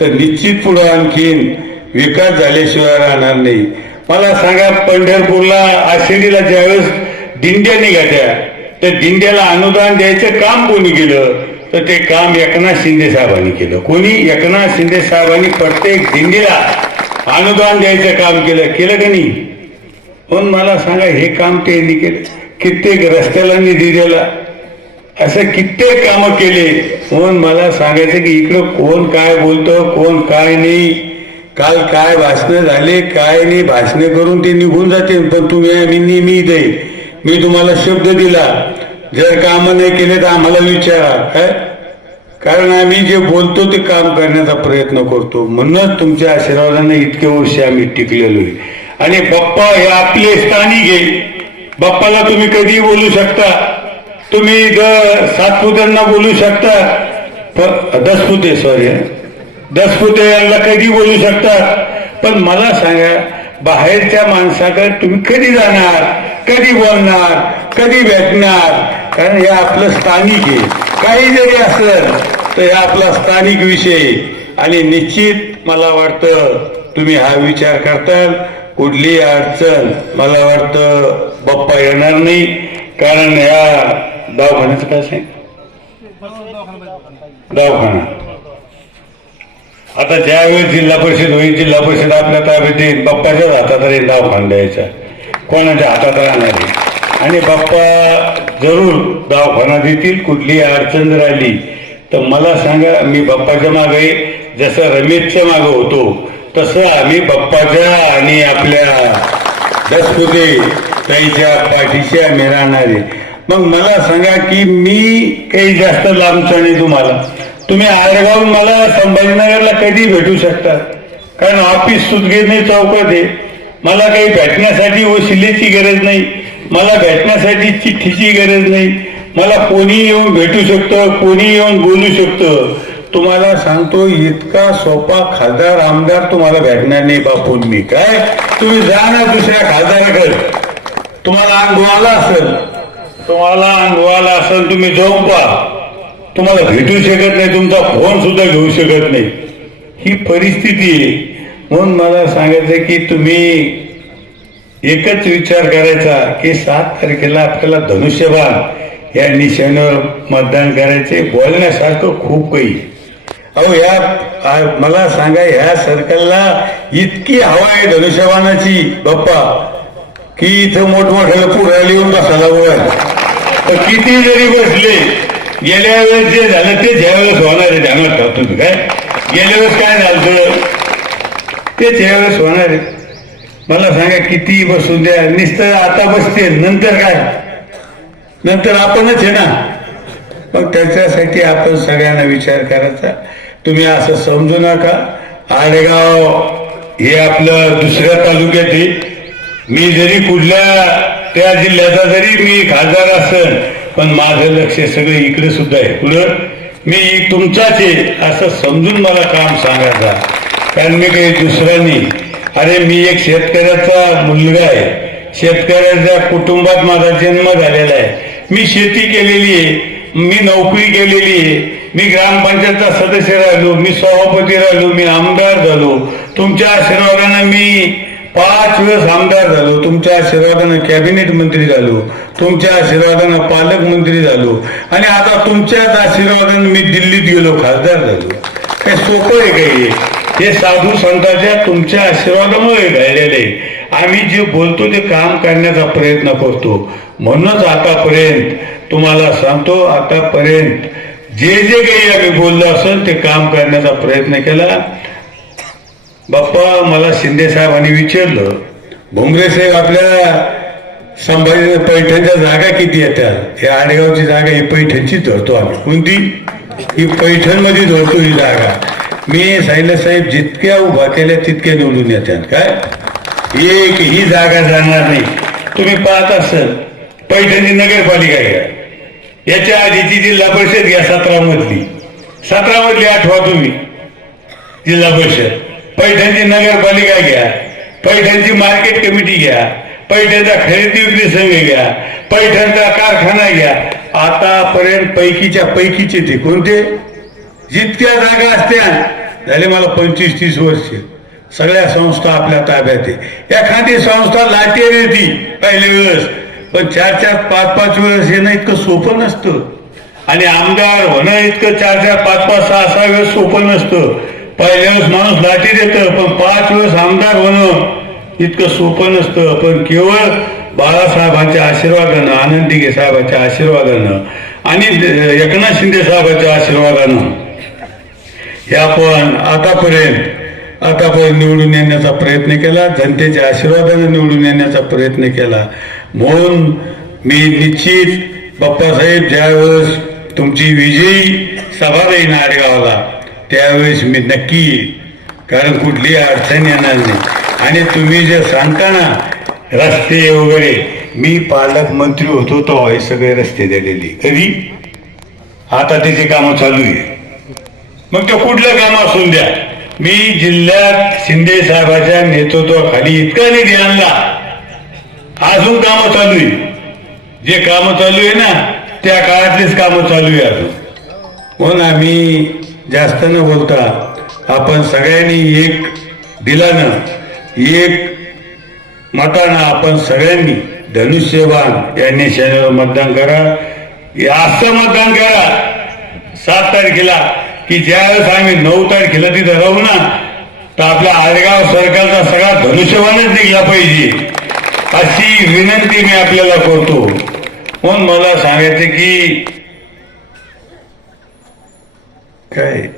तर निश्चित पुढे आणखीन विकास झाल्याशिवाय राहणार नाही. मला सांगा पंढरपूरला आषाढीला ज्यावेळेस दिंड्या निघाल्या त्या दिंड्याला अनुदान द्यायचं काम कोणी केलं? तर ते काम एकनाथ शिंदे साहेबांनी केलं. कोणी? एकनाथ शिंदे साहेबांनी प्रत्येक दिंडीला अनुदान द्यायचं काम केलं. केलं का नाही? पण मला सांगा हे काम त्यांनी केलं. कित्येक रस्त्याला निधी दिला. असे कित्येक कामं केले. म्हणून मला सांगायचं की इकडं कोण काय बोलतं कोण काय नाही काल काय भाषणं झाले काय नाही भाषणे करून ते निघून जाते. पण तुम्ही मी नेहमी दे मी तुम्हाला शब्द दिला. जर कामं नाही केले तर आम्हाला विचारा. काय? कारण आम्ही जे बोलतो ते काम करण्याचा प्रयत्न करतो. म्हणूनच तुमच्या आशीर्वादाने इतके वर्ष आम्ही टिकलेलो आहे. आणि बाप्पा हे आपले स्थानिक आहे. बाप्पाला तुम्ही कधीही बोलू शकता. तुम्ही द सातपुत्यांना बोलू शकता. प- दसपुते सॉरी दसपुते यांना कधी बोलू शकता? पण मला सांगा बाहेरच्या माणसाकडे तुम्ही कधी जाणार? कधी बोलणार? कधी भेटणार? कारण हे आपलं स्थानिक आहे. काही जरी असलं तर हे आपला स्थानिक विषय आणि निश्चित मला वाटतं तुम्ही हा विचार करताल कुठली अडचण मला वाटतं बाप्पा येणार नाही. कारण ह्या दवाखान्याचं काय सांग दवाखाना। आता ज्यावेळेस जिल्हा परिषद होईल जिल्हा परिषद आपल्या ताब्यात येईल बाप्पाच्याच हातात राहील दवाखाना द्यायचा. कोणाच्या हातात राहणार आहे? आणि बाप्पा जरूर दवाखाना देतील. कुठली अडचण जर आली तर मला सांगा मी बाप्पाच्या मागे जसं रमेशच्या मागे होतो तसं आम्ही बाप्पाच्या आणि आपल्या दसपुते त्यांच्या पाठीशी आम्ही राहणार आहे. मग मला सांगा की मी काही जास्त लांबच नाही तुम्हाला. तुम्ही आडगावून मला संभाजीनगरला कधी भेटू शकता? कारण ऑफिस सुतगिरणी चौकात आहे. मला काही भेटण्यासाठी वशिलेची गरज नाही. मला भेटण्यासाठी चिठ्ठीची गरज नाही. मला कोणी येऊन भेटू शकतं कोणी येऊन बोलू शकतं. तुम्हाला सांगतो इतका सोपा खासदार आमदार तुम्हाला भेटणार नाही बापून मी काय? तुम्ही जा ना दुसऱ्या खासदाराकडे. तुम्हाला अनुभवाला असेल. तुम्हाला अनुभवाला असेल तुम्ही जाऊन पहा. तुम्हाला भेटू शकत नाही तुमचा फोन सुद्धा घेऊ शकत नाही. ही परिस्थिती आहे. म्हणून मला सांगायचं की तुम्ही एकच विचार करायचा की सात तारखेला आपल्याला धनुष्यबाण या निशाण्यावर मतदान करायचे बोलण्यासारखं खूप काही. अहो या मला सांगा ह्या सर्कलला इतकी हवा आहे धनुष्यबाणाची बाप्पा. की इथं मोठमोठ्याला पुरायला येऊन बसायला वर किती जरी बसले गेल्या वेळेस जे झालं ते ज्यावेळेस होणार आहे ध्यानात ठेवा तुम्ही काय? गेल्या वेळेस काय झालं तेच यावेळेस होणार आहे. मला सांगा किती बसून द्या. नुसतं आता बसते नंतर काय? नंतर आपणच आहे ना? मग त्याच्यासाठी आपण सगळ्यांना विचार करायचा. तुम्ही असं समजू नका. आडेगाव हे आपलं दुसऱ्या तालुक्यात आहे. मी जरी कुठल्या त्या जिल्ह्याचा जरी मी खासदार असेल पण माझं लक्ष सगळं इकडे सुद्धा आहे. पुढं मी तुमचाच आहे असं समजून मला काम सांगायचा. कारण मी काही दुसऱ्यांनी अरे मी एक शेतकऱ्याचा मुलगा आहे. शेतकऱ्याच्या कुटुंबात माझा जन्म झालेला आहे. मी शेती केलेली आहे. मी नोकरी केलेली आहे. मी ग्रामपंचायतचा सदस्य राहिलो. मी सभापती राहिलो. मी आमदार झालो. तुमच्या आशीर्वादानं मी पाच वेळेस आमदार झालो तुमच्या आशीर्वादानं कॅबिनेट मंत्री झालो तुमच्या आशीर्वादानं पालकमंत्री झालो आणि आता तुमच्याच आशीर्वादानं मी दिल्लीत गेलो खासदार झालो काय सोपं आहे काही हे? साधू संतांच्या तुमच्या आशीर्वादामुळे घडलेले आहे. आम्ही जे बोलतो ते काम करण्याचा प्रयत्न करतो म्हणूनच आतापर्यंत तुम्हाला सांगतो आतापर्यंत जे जे काही आम्ही बोललो असेल ते काम करण्याचा प्रयत्न केला बाप्पा मला शिंदे साहेबांनी विचारलं भुमरे साहेब आपल्या संभाजी पैठणच्या जागा किती येतात हे आडेगावची जागा ही पैठणची धरतो आम्ही. कोणती? ही पैठणमध्ये धरतो ही जागा. मी सांगितलं साहेब जितक्या उभा केल्या तितक्या निवडून येतात काय? एक ही जागा जाणार नाही. तुम्ही पाहत असाल पैठणची नगरपालिका घ्या याच्या आधीची जिल्हा परिषद घ्या सतरामधली. सतरामधली आठवा तुम्ही जिल्हा परिषद. पैठणची नगरपालिका घ्या पैठणची मार्केट कमिटी घ्या पैठणचा खरेदी विक्री संघ घ्या पैठणचा कारखाना घ्या. आतापर्यंत पैकीच्या पैकीचे ते कोणते? जितक्या जागा असत्या झाले मला पंचवीस तीस वर्ष. सगळ्या संस्था आपल्या ताब्यात आहे. एखादी संस्था लाटेर येते पहिले वेळेस. पण चार चार पाच पाच वेळेस येणं इतकं सोपं नसतं. आणि आमदार होणं इतकं चार चार पाच पाच सहा सहा वेळेस सोपं नसतं. पहिल्या वेळेस माणूस लाठी देतं पण पाच वेळेस आमदार होणं इतकं सोपं नसतं. पण केवळ बाळासाहेबांच्या आशीर्वादानं आनंदीगे साहेबांच्या आशीर्वादानं आणि एकनाथ शिंदे साहेबांच्या आशीर्वादानं हे आपण आतापर्यंत आतापर्यंत निवडून येण्याचा प्रयत्न केला जनतेच्या आशीर्वादाने निवडून येण्याचा प्रयत्न केला. म्हणून मी निश्चित बाप्पासाहेब ज्यावेळेस तुमची विजयी सभा राहील गावाला त्यावेळेस मी नक्की येईल कारण कुठली अडचण येणार नाही. आणि तुम्ही जे सांगता ना रस्ते वगैरे मी पालकमंत्री होतो तो हे सगळे रस्ते दिलेले. कधी? आता त्याची कामं चालू आहे. मग ते कुठलं काम असून द्या. मी जिल्ह्यात शिंदे साहेबाच्या नेतृत्वाखाली इतका निधी आणला. अजून कामं चालू आहे. जे कामं चालू आहे ना त्या काळातलीच कामं चालू आहे अजून. म्हणून आम्ही जास्त न बोलता आपण सगळ्यांनी एक दिलानं एक मतानं आपण सगळ्यांनी धनुष्यबाण या शनिवार मतदान करा. असं मतदान करा. सात तारखेला की ज्यावेळेस आम्ही नऊ तारखेला तिथं राहू ना तर आपला आडगाव सरकारचा सगळा धनुष्यवानच निघला पाहिजे. अशी विनंती मी आपल्याला करतो. म्हणून मला सांगायचं की काय